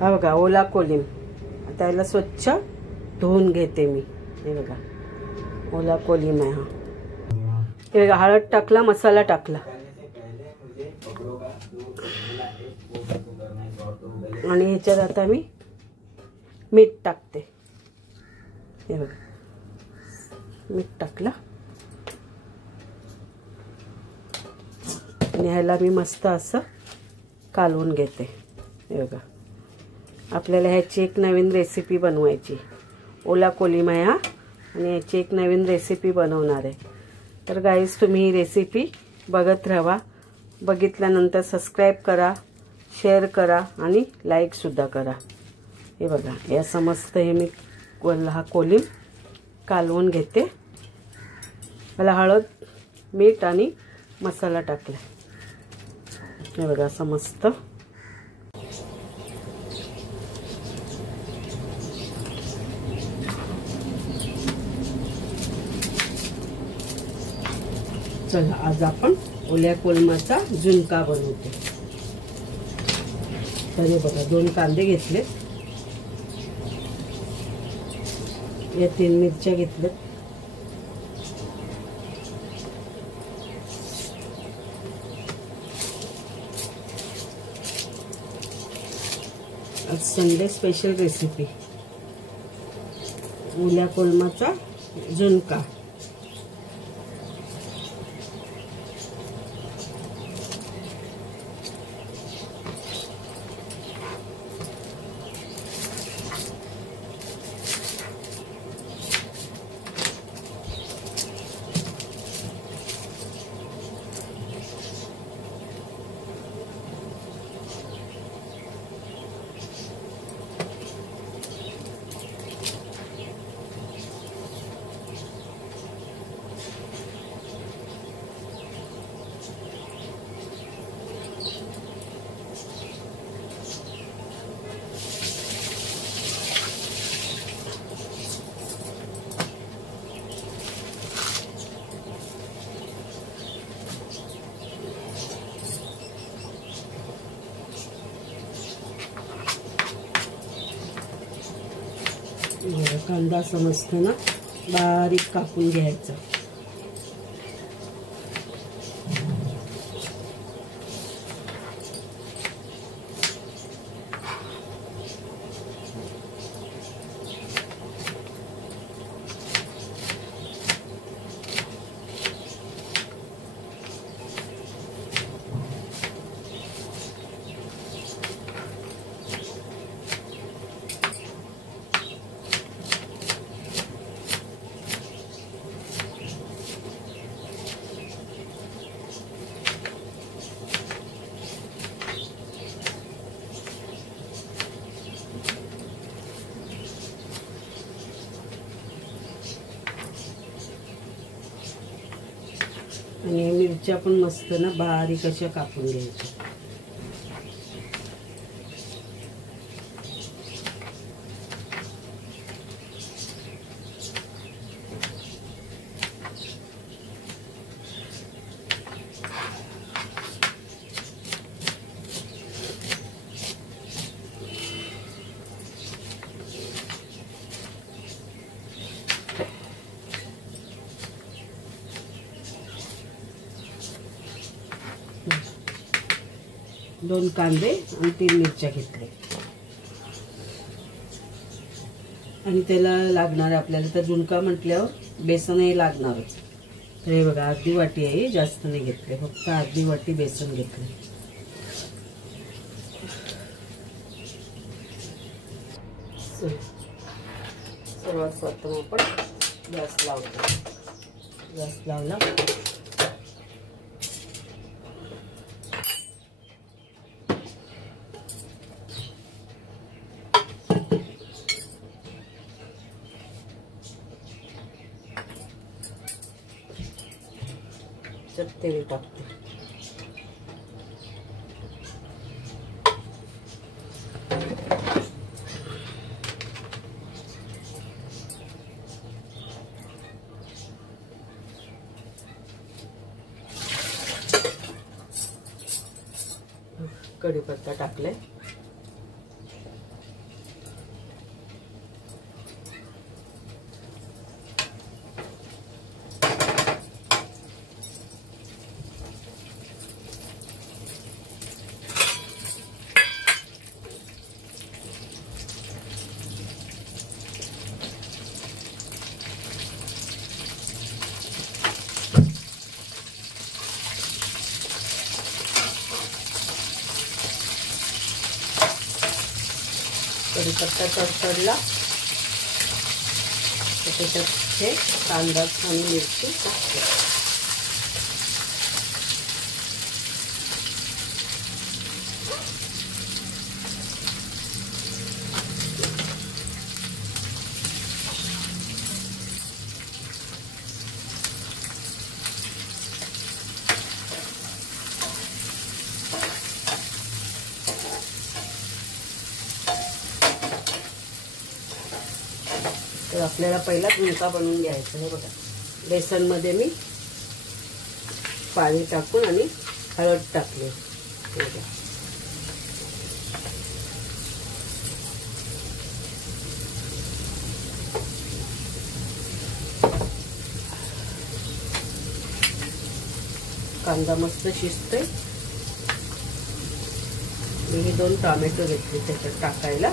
हा बघा ओला कोलिम, आता याला स्वच्छ धुवून घेते मी। हे बघा ओला कोलिम आहे हा। हे बघा हळद टाकला, मसाला टाकला आणि ह्याच्यात आता मी मीठ टाकते। हे बघा मीठ टाकलं आणि ह्याला मी मस्त असं कालवून घेते। हे बघा आपल्याला ह्याची एक नवीन रेसिपी बनवायची, ओला कोलिम आहे हा आणि ह्याची एक नवीन रेसिपी बनवणार आहे। तर गाईज तुम्ही ही रेसिपी बघत राहा, बघितल्यानंतर सबस्क्राईब करा, शेअर करा आणि लाईक सुद्धा करा। हे बघा या समस्त हे मी हा कोलिम कालवून घेते। मला हळद, मीठ आणि मसाला टाकला। हे बघा असं मस्त चला आज आपण ओल्या कोलमाचा झुणका बनवतो। तर हे बघा 2 कांदे घेतले, या 3 मिरच्या घेतल्यात, आज संडे स्पेशल रेसिपी ओल्या कोलमाचा झुणका। कांदा समजतो ना बारीक कापून घ्यायचा। आणि मिरच्या पण मस्त ना बारीक अशा कापून घ्यायच्या। दोन कांदे आणि 3 मिरच्या घेतले आणि त्याला लागणार आपल्याला तर झुणका म्हटल्यावर बेसनही लागणारच। तर हे बघा अर्धी वाटी आहे, जास्त नाही घेतले, फक्त अर्धी वाटी बेसन घेतले। सर्वात प्रथम आपण गॅस लावतो। गॅस लावला तेल टाकते। कढीपत्ता टाकले, कढीपत्ता तडतडला तर त्याच्यात हे कांदा आणि मिरची टाकते. तर आपल्याला पहिला झुणका बनवून घ्यायचा आहे बघा. बेसनमध्ये मी पाणी टाकून आणि हळद टाकले. कांदा मस्त शिजतोय. मी 2 टोमॅटो घेतले त्याच्यात टाकायला.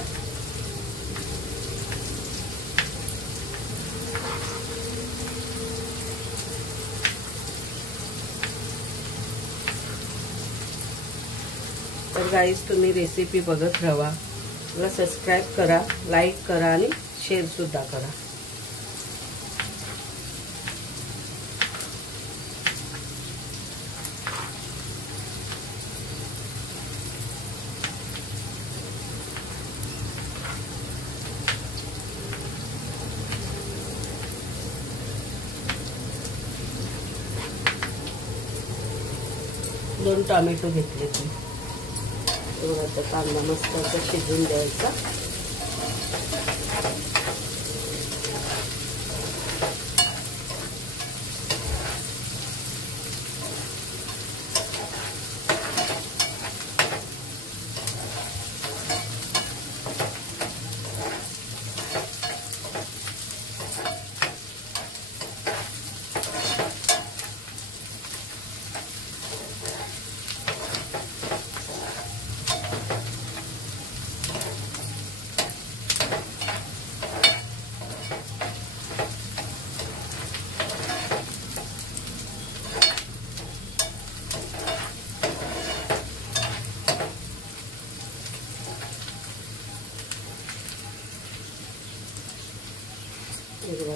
तर गाईज तुम्ही रेसिपी बघत राहा. मला सबस्क्राईब करा, लाईक करा आणि शेअर सुद्धा करा. दोन टोमॅटो घेतले मी. आता कांदा मस्त असं शिजून द्यायचा.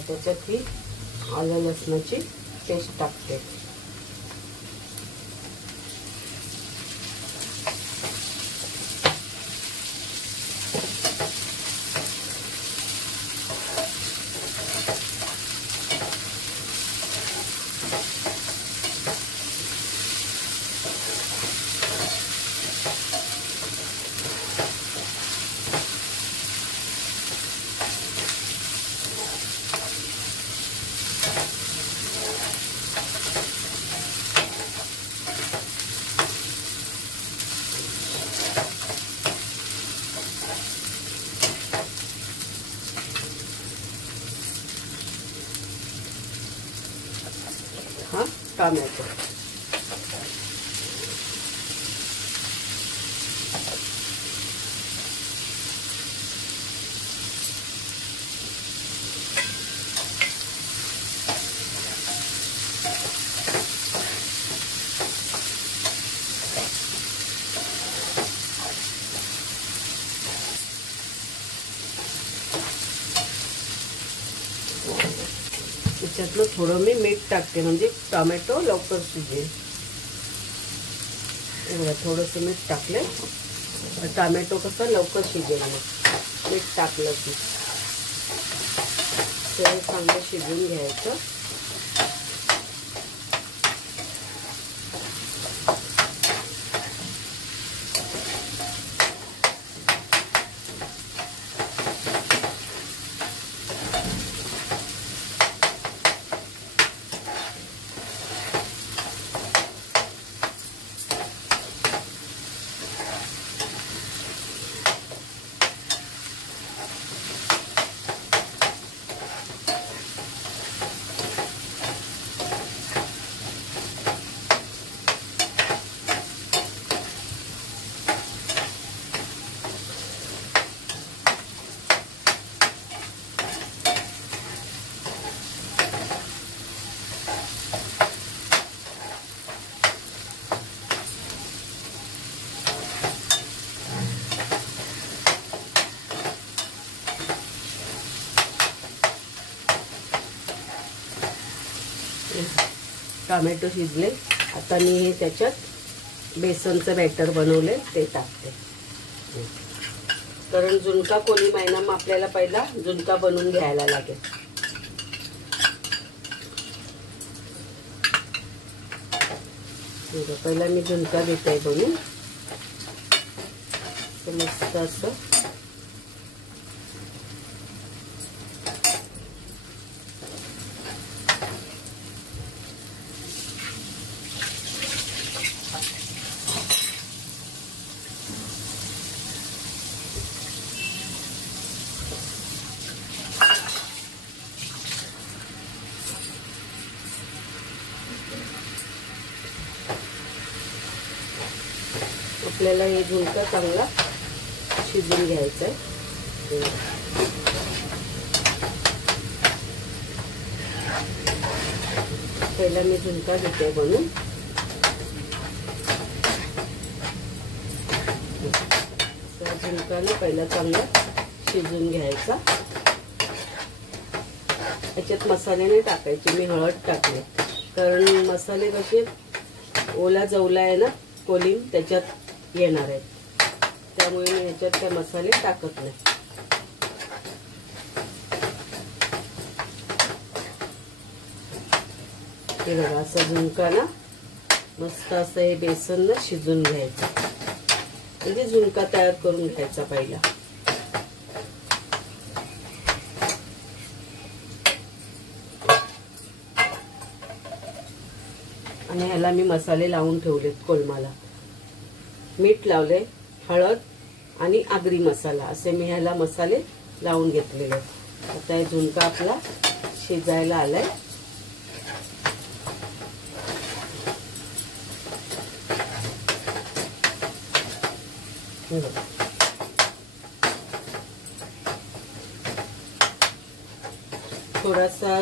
त्याच्यात ही आलं लसणाची पेस्ट टाकते. हा टोमॅटो त्याच्यातलं थोडं मी मीठ टाकते म्हणजे टोमॅटो लवकर शिजेल. थोडंसं मीठ टाकले टोमॅटो कसं लवकर शिजेल. मग मीठ टाकलं की ते चांगलं शिजून घ्यायचं. टोमॅटो शिजले. आता मी हे त्याच्यात बेसनचं बॅटर बनवले ते टाकते. कारण झुणका कोलिमा आहे ना, मग आपल्याला पहिला झुणका बनवून घ्यायला लागेल. पहिला मी झुणका देते बनवून. मस्त असं आपल्याला हे झुणका चांगला शिजून घ्यायचा आहे. पहिला मी झुणका घेते बनवून. झुणकाला पहिला चांगला शिजून घ्यायचा. याच्यात मसाले नाही टाकायचे, मी हळद टाकले. कारण मसाले कसे ओला जवला आहे ना कोलिम, त्याच्यात येणार आहेत, त्यामुळे मी याच्यात काय मसाले टाकत नाही. हे बघा असं झुणका ना मस्त असं हे बेसन ना शिजून घ्यायचं. म्हणजे झुणका तयार करून घ्यायचा पहिला. आणि ह्याला मी मसाले लावून ठेवलेत. कोलमाला मीठ लावले, हळद आणि आगरी मसाला असे मी ह्याला मसाले लावून घेतलेले. आता हे झुणका आपला शिजायला आलाय. थोडासा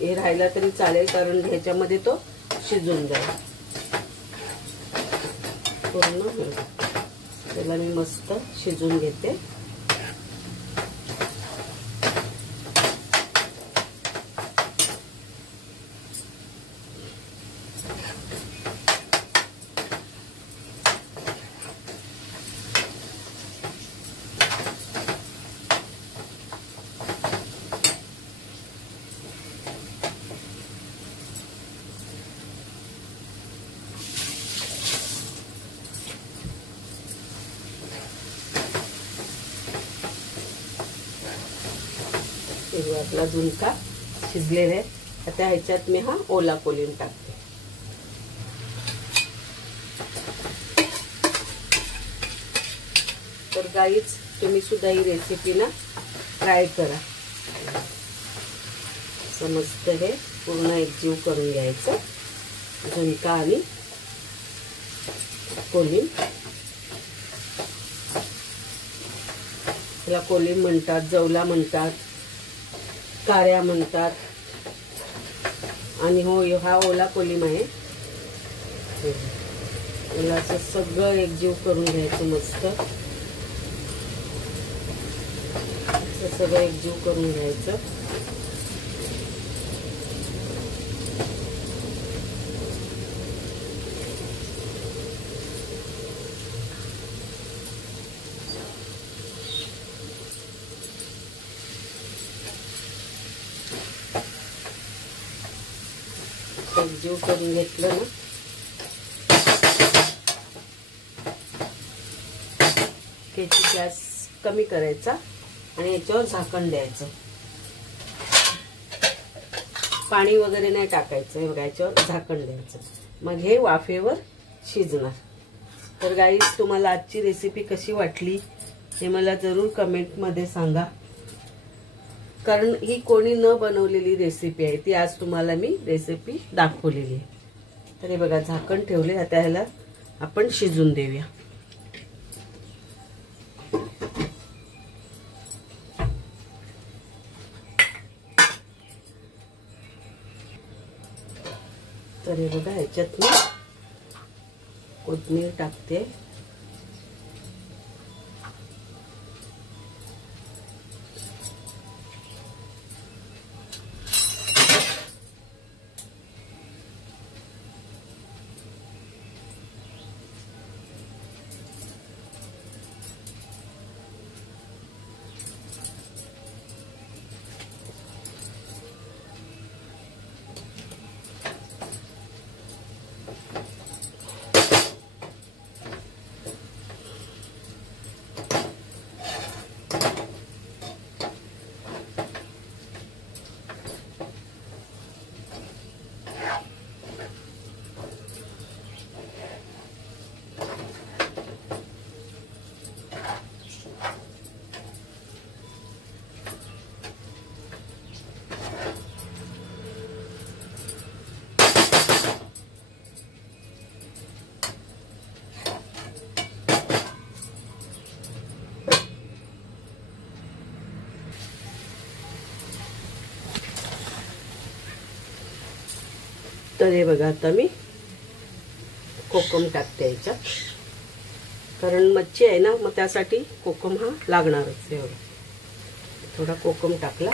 हे राहिला तरी चालेल, कारण ह्याच्यामध्ये तो शिजून जाईल पूर्ण. त्याला मी मस्त शिजून घेते. आपला झुणका शिजलेला आहे. आता ह्याच्यात मी हा ओला कोलिम टाकते. तर गाईज तुम्ही सुद्धा ही रेसिपी ना ट्राय करा. मस्त हे पूर्ण एकजीव करून घ्यायचं झुणका आणि कोलिम. त्याला कोलिम म्हणतात, जवला म्हणतात, कार्या म्हणतात. आणि हो हा ओला कोलिम आहे. याला असं सगळं एकजीव करून घ्यायचं मस्त. सगळं एकजीव करून घ्यायचं. एकजीव करून घेतलं ना त्याची गॅस कमी करायचा आणि याच्यावर झाकण द्यायचं. पाणी वगैरे नाही टाकायचं. हे बघा याच्यावर झाकण द्यायचं, मग हे वाफेवर शिजणार. तर गाईज तुम्हाला आजची रेसिपी कशी वाटली हे मला जरूर कमेंटमध्ये सांगा. कारण ही कोणी न बनवलेली रेसिपी आहे, ती आज तुम्हाला मी रेसिपी दाखवलेली आहे. तर हे बघा झाकण ठेवले. आता ह्याला आपण शिजून देऊया. तर हे बघा ह्याच्यात मी कोथिंबीर टाकते. तर हे बघा, आता मी कोकम टाकते याच्यात, कारण मच्छी आहे ना, मग त्यासाठी कोकम हा लागणारच. हे बघा, थोडा कोकम टाकला.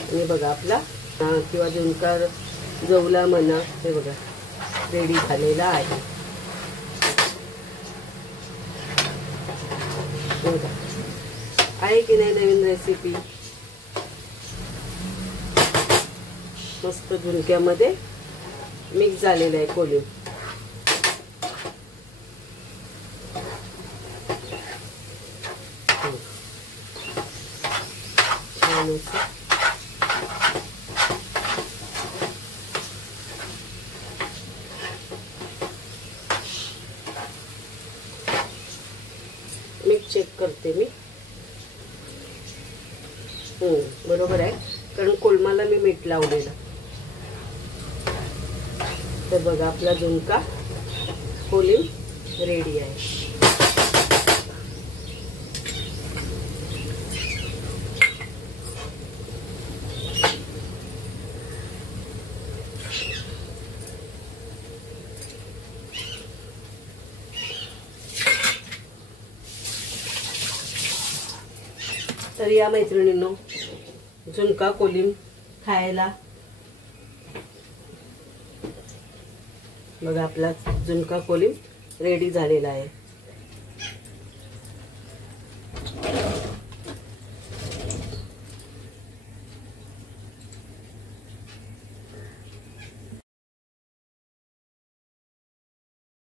आणि बघा आपला किंवा झुणका जवला म्हणा, हे बघा रेडी झालेला आहे. बघा, आहे की नाही नवीन रेसिपी? मस्त झुणक्यामध्ये मिक्स झालेलं आहे कोलिम. छान असं मीठ चेक करते मी. बरोबर आहे, कारण कोलमाला मी मीठ लावलेलं. तर बघा, आपला झुणका कोलिम रेडी आहे. तर या मैत्रिणींनो, झुणका कोलिम खायला. बघा, आपला झुणका कोलिम रेडी झालेला आहे.